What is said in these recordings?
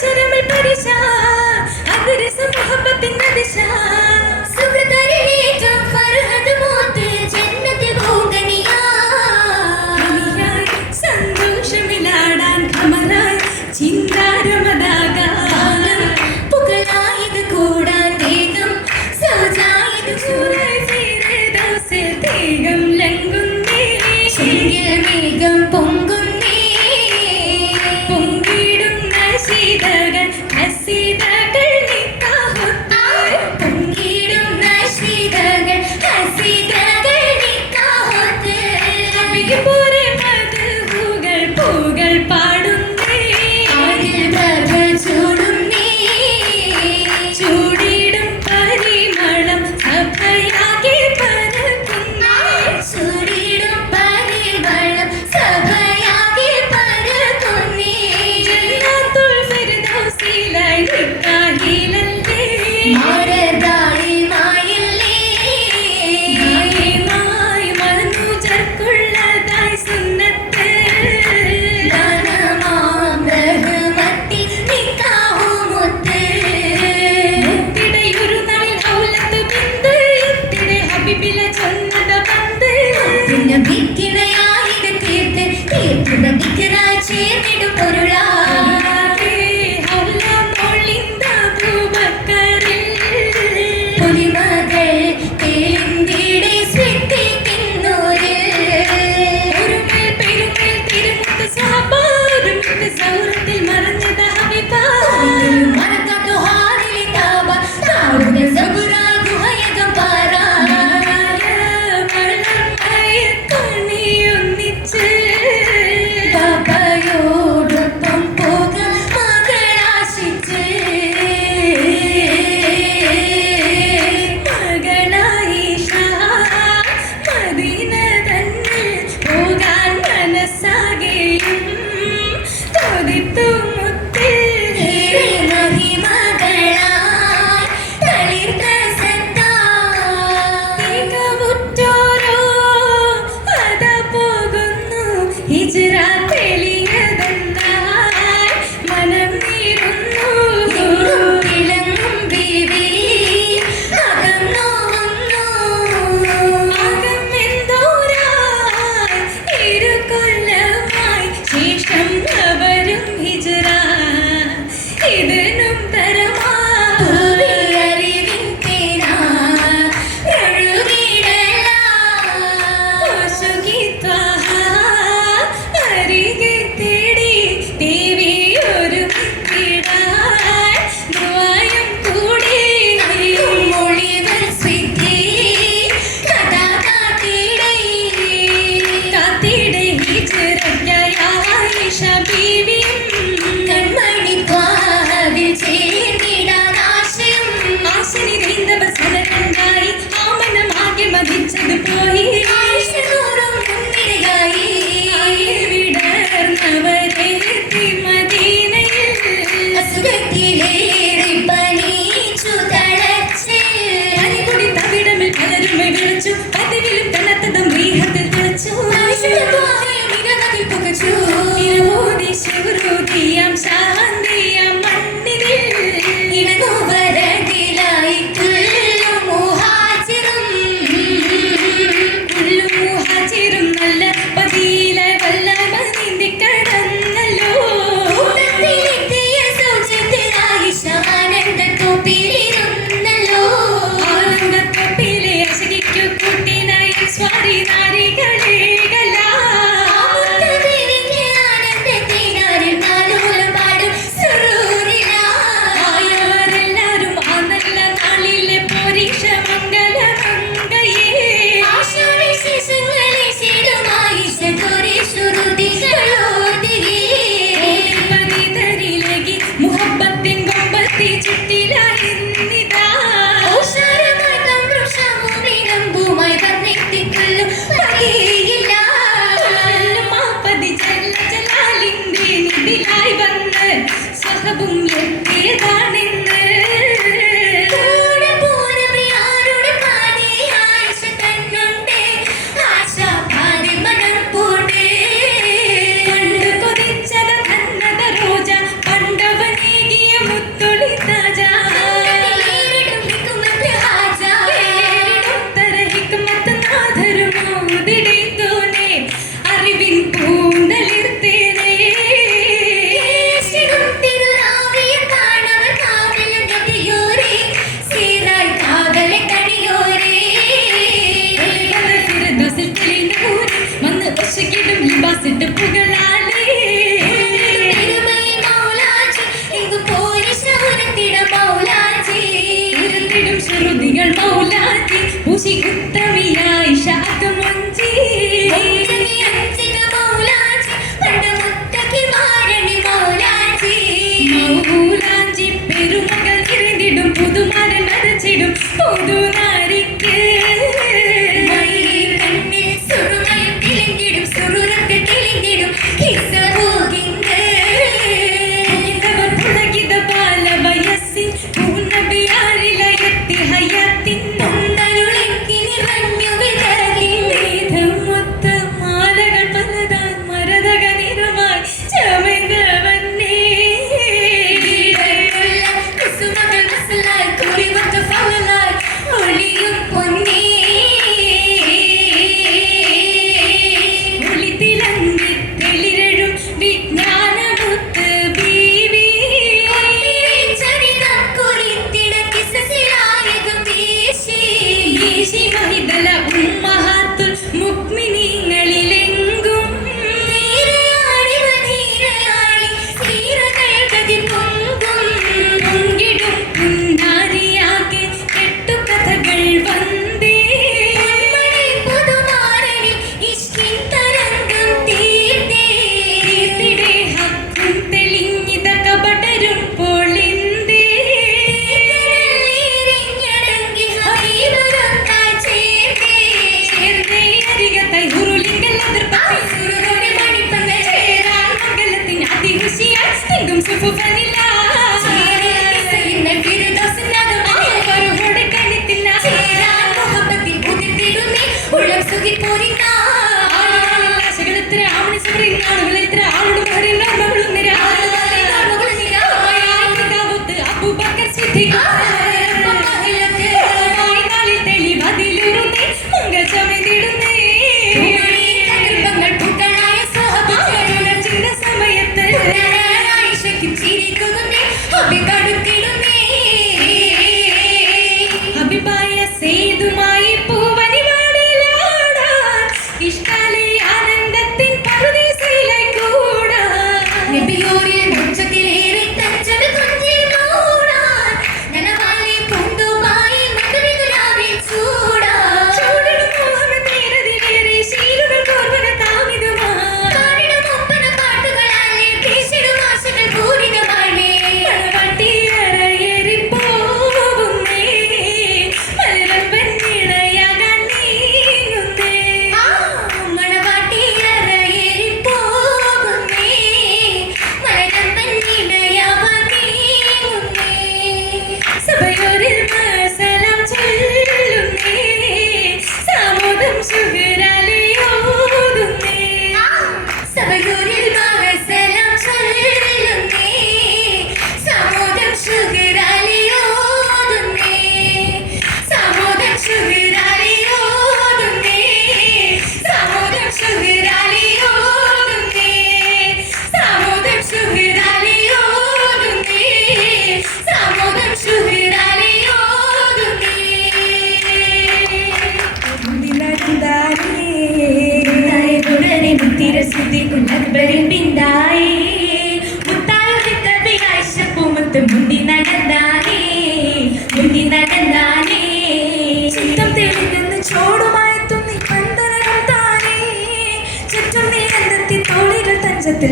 സഭയാകെ പരക്കുന്ന ചൂടിടും പരിമളം സഭയാകെ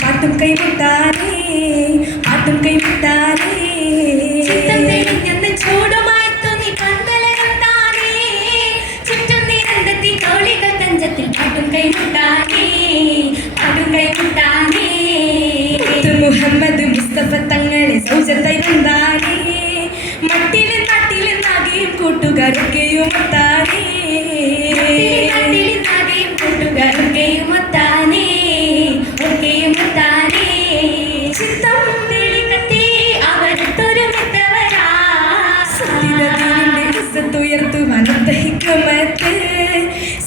പാട്ടും കൈമുട്ടാനേ പാട്ടും കൈമുട്ടാനേ ചൂടുമായി തോന്നി പന്തലകൾ താനേ ചുറ്റും നിരന്തത്തി തോളികൾ തഞ്ചത്തിൽ പാട്ടും കൈമുട്ടാനേ പാട്ടും കൈമുട്ടാനേ മുഹമ്മദ് മുസ്തഫ തങ്ങളെ സൗജത്തായി വന്നാനേ മട്ടിലും നാട്ടിലും നാഗയും കൂട്ടുകാരൊക്കെയും ഒത്താനേ നാട്ടിലും കൂട്ടുകാരൊക്കെയും ഒത്താനേ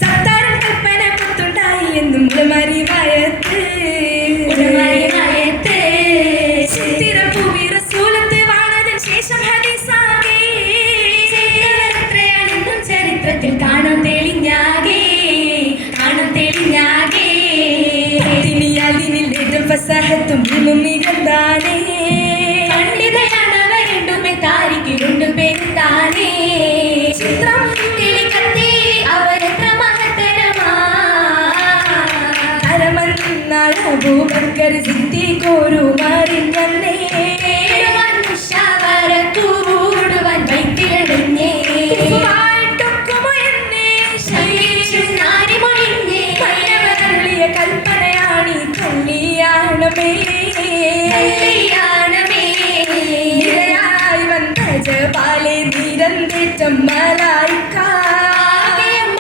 സത്താരം കൽപ്പന പുത്തുണ്ടായി എന്നും റസൂലത്ത് വാണതിന് ശേഷം ഹദീസാകെ ചരിത്രത്തിൽ അബൂബക്കർ സിദ്ദീഖ് ഒരു മറിഞ്ഞേ ഉഷാവര കൂടുവാൻ വൈത്തിലടഞ്ഞേ കൽപ്പനയാണ് കല്യാണമേ നിരയായി വന്ന ജപാലെ നിരന്തേറ്റം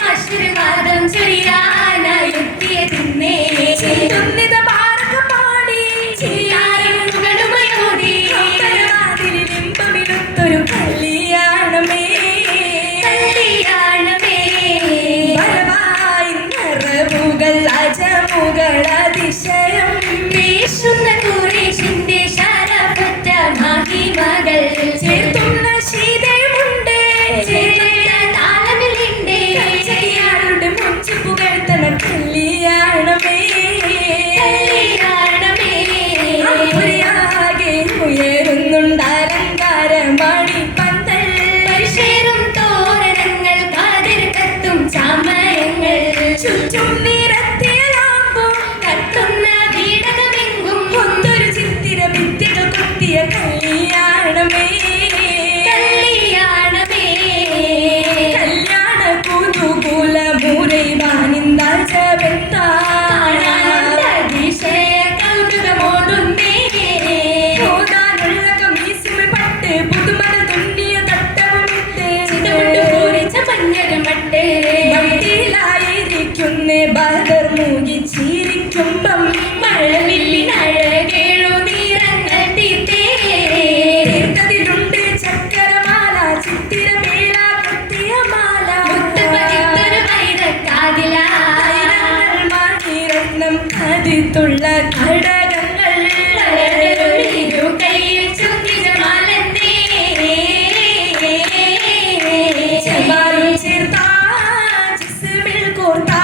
ആശീർവാദം ചൊരിയാനായെത്തിയതിന്നേ പാടി ിമ്പമിടുത്തൊരു കല്യാണമേ ബലവായി നിറവുകൾ അജമുകൾ അതിശയം വീശുന്ന ഖുറൈശിന്റെ ശരഫറ്റ മഹിമകൾ ചേർത്തുന്ന ശീതയുമുണ്ട് താളമിലുണ്ട് കച്ചടിയാളുടെ മുഞ്ചു പുകഴ്ത്തണ കല്യാണമേ പുരിയാകെ ഉയരുന്നുണ്ട് അലങ്കാര മണിപ്പന്തൽ പരിശേറും തോരണങ്ങൾ കാതിർ കത്തും ചാമരങ്ങൾ ചുറ്റും നിരത്തിയ ലാമ്പും കത്തുന്ന വീടകമെങ്കും ഒന്നൊരു ചിത്തിര ഭിത്തികൾ കുത്തിയ കല്യാണമേ കല്യാണ കുതൂകൂല മുരൈവാനിന്താ ജപെന്താ ബദർ മൂകിച്ചിരിക്കുമ്പം മഴവില്ലിനഴകേഴു നിറങ്ങൾ തീർത്തതിലുണ്ട് ചക്കരമാല ചിത്തിരമേള കത്തിയ മാല മണിരത്നം കതിത്തുള്ള ഘടകങ്ങൾ കയ്യിൽ ചുങ്കിജമാലന്തേ ചെമാലും ചേർത്താ ജിസ്മിൽ കോർത്താ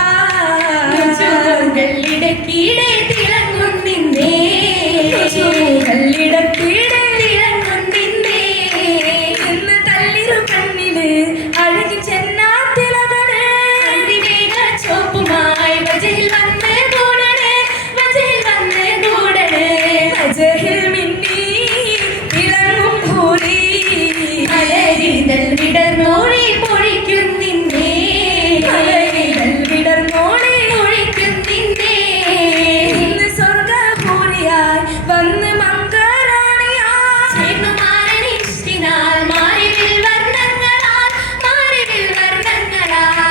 കീഴെ തിളങ്ങുന്നിന്നേ കല്ലിടക്കീഴെ തിളങ്ങുന്നിന്നേ ഇന്ന് തല്ലിരു കണ്ണില് അഴകി ചെന്നാത്തിളകള് അതിവേഗ ചോപ്പുമായി വജഹിൽ വന്ന് കൂടണേ വജഹിൽ മിന്നി തിളങ്ങും ഭൂരി അലരിതൽ വിടർന്നോഴി പൊഴിക്കുന്നിന്നേ അലരിതൽ വിടർന്നോഴി വന്ന് മംഗളാണിയാ ചേർന്നു മാരനിഷ്ടിനാൽ മാറിവിൽ വർണ്ണങ്ങളാൽ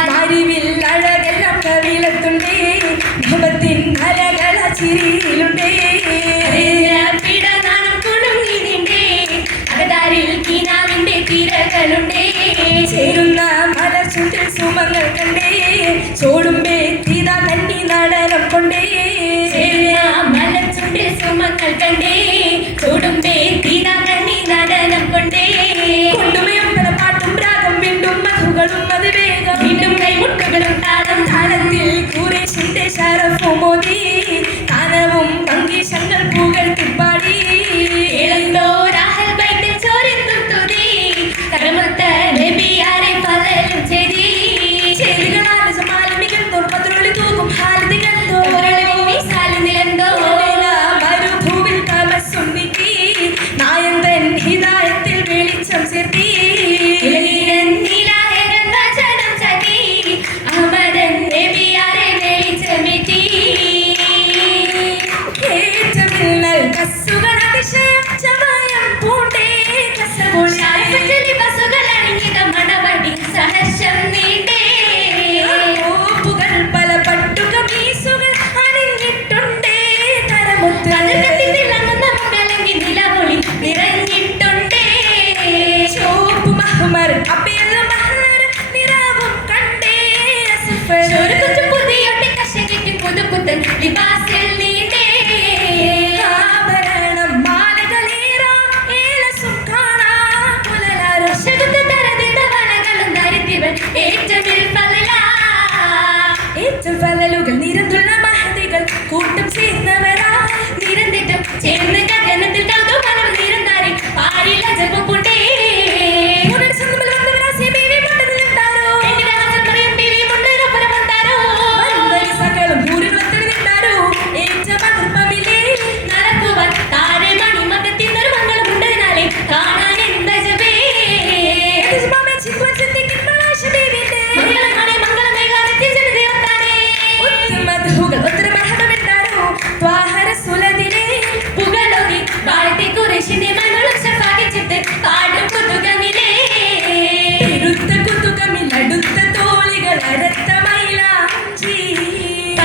മാറിവിൽ അഴകെല്ലാം കവിളത്തുണ്ടേ ഭവത്തിൻ അലകള ചിരിയിലുണ്ടേ പിടനാണം കുടുങ്ങിനിണ്ടേ അകതാരിൽ കിനാവിന്റെ തിരകളുണ്ടേ ചേരുന്ന മലർച്ചുണ്ടിൽ സുമങ്ങൾ കണ്ടേ ചോടുമ്പേ തീതാ കണ്ണി നടനം കൊണ്ടേ മലർച്ചുണ്ടിൽ സുമങ്ങൾ കണ്ടേ ചോടുമ്പേ തീതാ കണ്ണി നടനം കൊണ്ടേ കൊണ്ടുമയമ്പല പാട്ടും രാഗം വീണ്ടും മധുകളും അതിവേഗം വീണ്ടും കൈമുട്ടുകളും താളത്തിൽ ഖുറൈശിന്റെ ശരഫും മോദി താനവും ഭംഗീശങ്ങൾ പുകഴ്ത്തിപ്പാടി രാഹൽ ബൈത്തിൽ ചോരിന്തും തുതി കരമത്ത നബിയാരെ പലരും ചെയ്തി ചെയ്തികളാൽ സമാലമികൾ തുറപ്പത്തിനുള്ളിൽ തൂക്കും ഹാലതികൾ മരുഭൂവിൽ തമസ്സുന്നിക്കി നായന്തൻ ഹിദായത്തിൽ വെളിച്ചം ചേർത്തി അഹമ്മദൻ നബിയാരെ വെളിച്ചമേറ്റി ഏറ്റമിന്നൽ കസ്സുകൾ അതിശയം ചമയം പൂണ്ടേ ബസുകൾ അണിഞ്ഞിത മണവടി സഹർഷം നീണ്ടേ പൂപ്പുകൾ പല പട്ടുക മീസുകൾ അണിഞ്ഞിട്ടുണ്ടേ നിലവൊളി നിറഞ്ഞിട്ടുണ്ടേ ചോപ്പ് മഹ്മർ അപ്പയല്ല മഹ്മർ നിറവും കണ്ടേ പുതിയൊട്ടി കശകിക്ക് പുതുപുത്തൻ ലിബാസിൽ നീണ്ടേ ആഭരണം മാലകളേറാ ഏലസും കാണാ പുലലാരോ ശകുത്ത തരതിത വലകളും ധരിത്തിവൻ ഏറ്റമിൽ ഫലലുകൾ നിരന്തുള്ള മഹതികൾ കൂട്ടം ചേർന്നവരാ നിരന്തിട്ടും ചേർന്ന് ഗഗനത്തിൽ കൗതുകലം നിരന്താരി പാരില ജപുണ്ടേ സകലം ഭൂരികളത്തിൽ നിന്നാരോ ഏറ്റ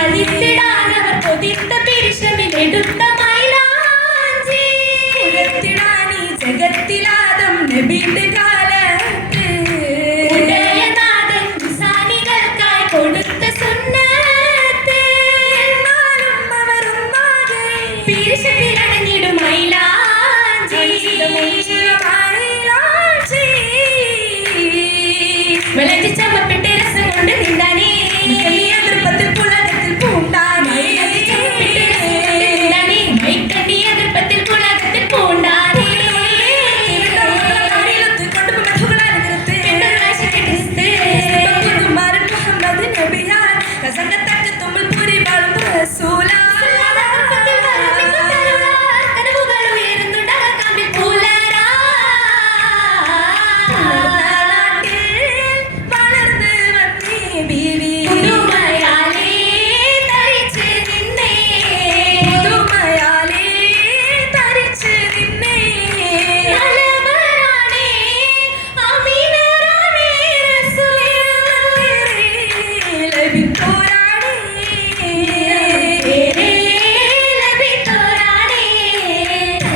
പതിത്തിടാനവർ കൊതിത്ത പിരിശമിലെടുത്ത മൈലാഞ്ചി ഉയർത്തിടാനീ ജഗത്തിലാദം നബിയുടെ കാലത്ത് ഉദയനാഥൻ വിസാനികൾക്കായി കൊടുത്ത സുന്നത്ത് എന്നാലും അവരൊന്നാകെ പിരിശമിലടഞ്ഞിടും മൈലാഞ്ചി മൈലാഞ്ചി. വിളഞ്ഞ് ചമപ്പിട്ട് രസം കൊണ്ട് നിന്നാനേ കല്ലിയ നൃത്തത്തിൽ പുളകത്തിൽ പൂണ്ടാനേ. മൈക്കണ്ണിയ നൃത്തത്തിൽ പുളകത്തിൽ പൂണ്ടാനേ കാരിലൊത്ത് കൊണ്ടുപോയി മെഹുകളാണ് നിർത്ത്. പുതുമാരൻ മുഹമ്മദ് നബിയാർ കസങ്കത്തക്ക തുമ്പിൽ പൂരി വാഴും റസൂലാ. വളർന്ന് വന്നേ ബീവി. പുതുമയാലേ തരിച്ച് നിന്നേ.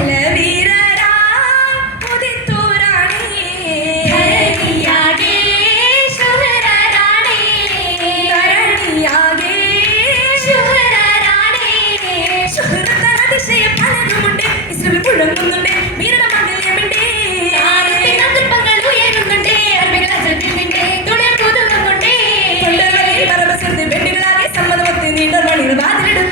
ലബീറരാ ഉദിത്തോരാണേ. ധരണിയാകെ ശുഹ്റത്തനതിശയം പലതുമുണ്ട്. ഇസ്ലാമിൽ മുഴങ്ങുന്നുണ്ട് വീരുടെ മംഗല്യമുണ്ട്. തൊണ്ടകളിൽ മറബസിർന്ന് പെണ്ണുകളാകെ സമ്മതമൊത്ത് നീണ്ട മണികൾ വാതിലിടും.